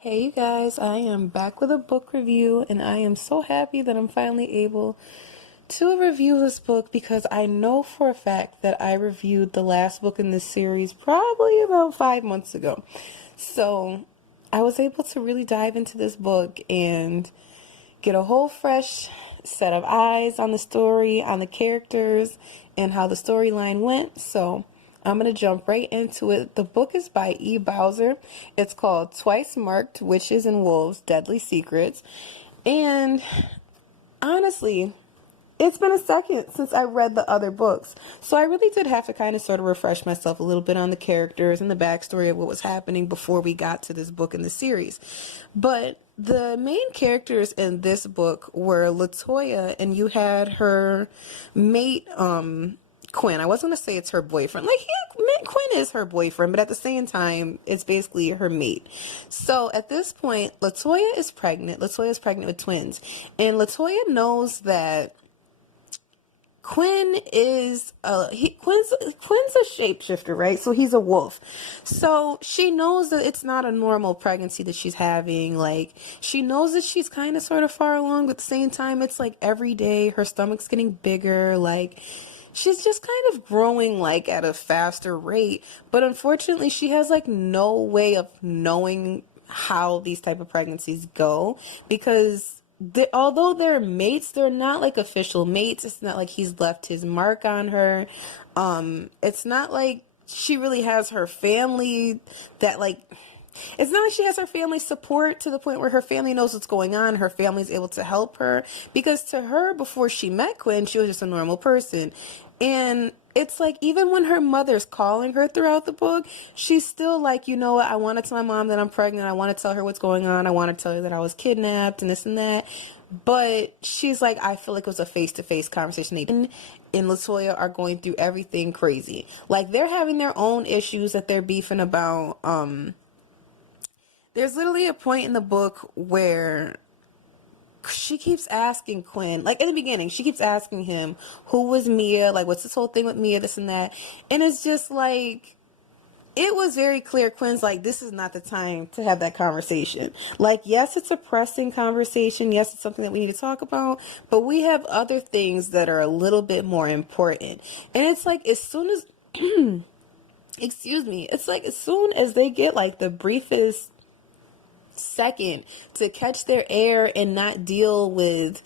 Hey you guys, I am back with a book review and I am so happy that I'm finally able to review this book because I know for a fact that I reviewed the last book in this series probably about 5 months ago. So I was able to really dive into this book and get a whole fresh set of eyes on the story, on the characters, and how the storyline went. So I'm going to jump right into it. The book is by E. Bowser. It's called Twice Marked Witches and Wolves, Deadly Secrets. And honestly, it's been a second since I read the other books. So I really did have to kind of sort of refresh myself a little bit on the characters and the backstory of what was happening before we got to this book in the series. But the main characters in this book were Latoya, and you had her mate, Quinn. I was going to say it's her boyfriend. Quinn is her boyfriend, but at the same time, it's basically her mate. So at this point, Latoya is pregnant. Latoya is pregnant with twins. And Latoya knows that Quinn's a shapeshifter, right? So he's a wolf. So she knows that it's not a normal pregnancy that she's having. Like, she knows that she's kind of sort of far along, but at the same time, it's like every day her stomach's getting bigger. Like, she's just kind of growing like at a faster rate. But unfortunately, she has like no way of knowing how these type of pregnancies go because although they're mates, they're not like official mates. It's not like he's left his mark on her. It's not like she really has her family that like, it's not like she has her family support to the point where her family knows what's going on. Her family's able to help her because to her, before she met Quinn, she was just a normal person. And it's like, even when her mother's calling her throughout the book, she's still like, you know what, I want to tell my mom that I'm pregnant. I want to tell her what's going on. I want to tell her that I was kidnapped and this and that. But she's like, I feel like it was a face-to-face conversation. And Latoya are going through everything crazy. Like, they're having their own issues that they're beefing about. There's literally a point in the book where she keeps asking Quinn, like in the beginning, she keeps asking him, who was Mia? Like, what's this whole thing with Mia, this and that? And it's just like, it was very clear. Quinn's like, this is not the time to have that conversation. Like, yes, it's a pressing conversation. Yes, it's something that we need to talk about, but we have other things that are a little bit more important. And it's like, as soon as, excuse me, it's like as soon as they get like the briefest second to catch their air and not deal with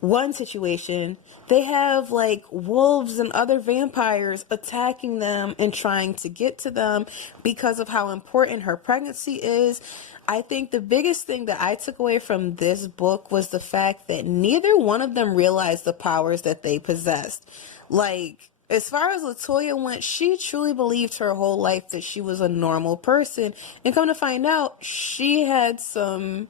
one situation, they have like wolves and other vampires attacking them and trying to get to them because of how important her pregnancy is. I think the biggest thing that I took away from this book was the fact that neither one of them realized the powers that they possessed. Like, as far as Latoya went, she truly believed her whole life that she was a normal person. And come to find out, she had some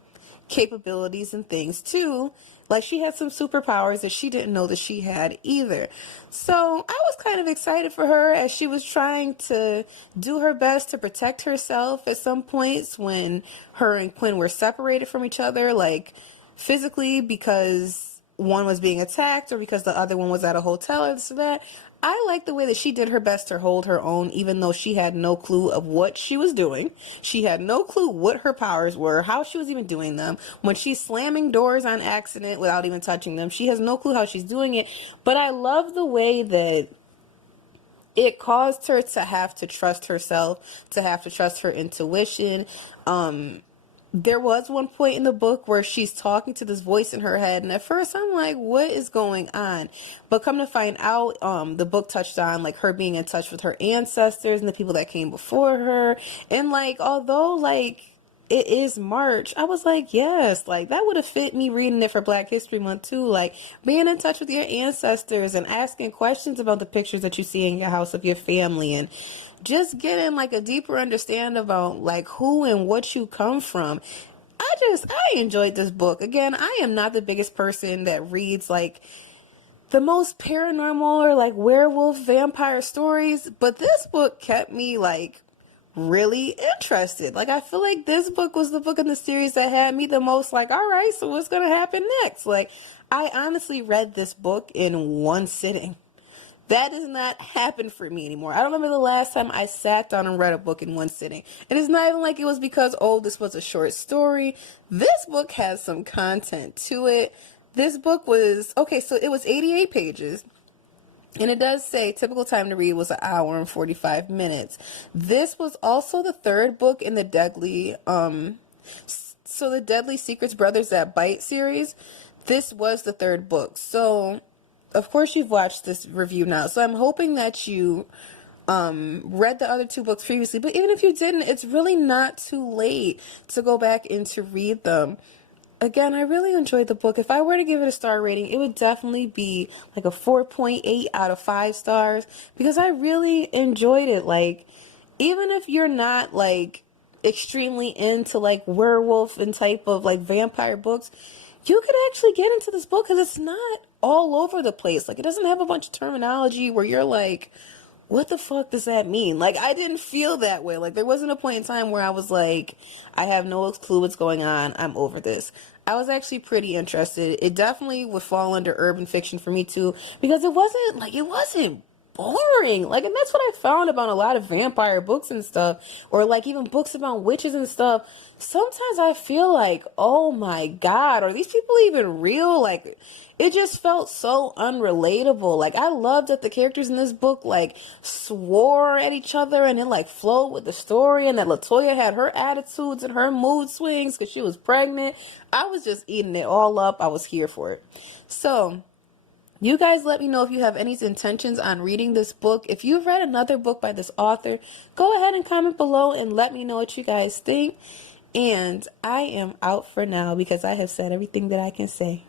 capabilities and things too. Like, she had some superpowers that she didn't know that she had either. So I was kind of excited for her as she was trying to do her best to protect herself at some points when her and Quinn were separated from each other, like physically, because one was being attacked or because the other one was at a hotel or this or that. I like the way that she did her best to hold her own, even though she had no clue of what she was doing. She had no clue what her powers were, how she was even doing them. When she's slamming doors on accident without even touching them, she has no clue how she's doing it. But I love the way that it caused her to have to trust herself, to have to trust her intuition. There was one point in the book where she's talking to this voice in her head, and at first I'm like, what is going on? But come to find out, the book touched on like her being in touch with her ancestors and the people that came before her. And like, although like it is March, I was like, yes, like that would have fit me reading it for Black History Month too. Like, being in touch with your ancestors and asking questions about the pictures that you see in your house of your family, and just getting like a deeper understanding about like who and what you come from. I enjoyed this book. Again, I am not the biggest person that reads like the most paranormal or like werewolf vampire stories, but this book kept me like really interested. Like, I feel like this book was the book in the series that had me the most like, all right, so what's gonna happen next? Like, I honestly read this book in one sitting. That does not happen for me anymore. I don't remember the last time I sat down and read a book in one sitting. And it's not even like it was because, oh, this was a short story. This book has some content to it. This book was, okay, so it was 88 pages. And it does say typical time to read was an hour and 45 minutes. This was also the third book in the Deadly Secrets Brothers That Bite series. This was the third book. So, of course, you've watched this review now. So I'm hoping that you read the other two books previously. But even if you didn't, it's really not too late to go back and to read them. Again, I really enjoyed the book. If I were to give it a star rating, it would definitely be like a 4.8 out of 5 stars because I really enjoyed it. Like, even if you're not like extremely into like werewolf and type of like vampire books, you could actually get into this book because it's not all over the place. Like, it doesn't have a bunch of terminology where you're like, what the fuck does that mean? Like, I didn't feel that way. Like, there wasn't a point in time where I was like, I have no clue what's going on. I'm over this. I was actually pretty interested. It definitely would fall under urban fiction for me too, because it wasn't boring. Like, and that's what I found about a lot of vampire books and stuff, or like even books about witches and stuff. Sometimes I feel like, oh my God, are these people even real? Like, it just felt so unrelatable. Like, I loved that the characters in this book like swore at each other and it like flowed with the story, and that LaToya had her attitudes and her mood swings because she was pregnant. I was just eating it all up. I was here for it. So you guys let me know if you have any intentions on reading this book. If you've read another book by this author, go ahead and comment below and let me know what you guys think. And I am out for now because I have said everything that I can say.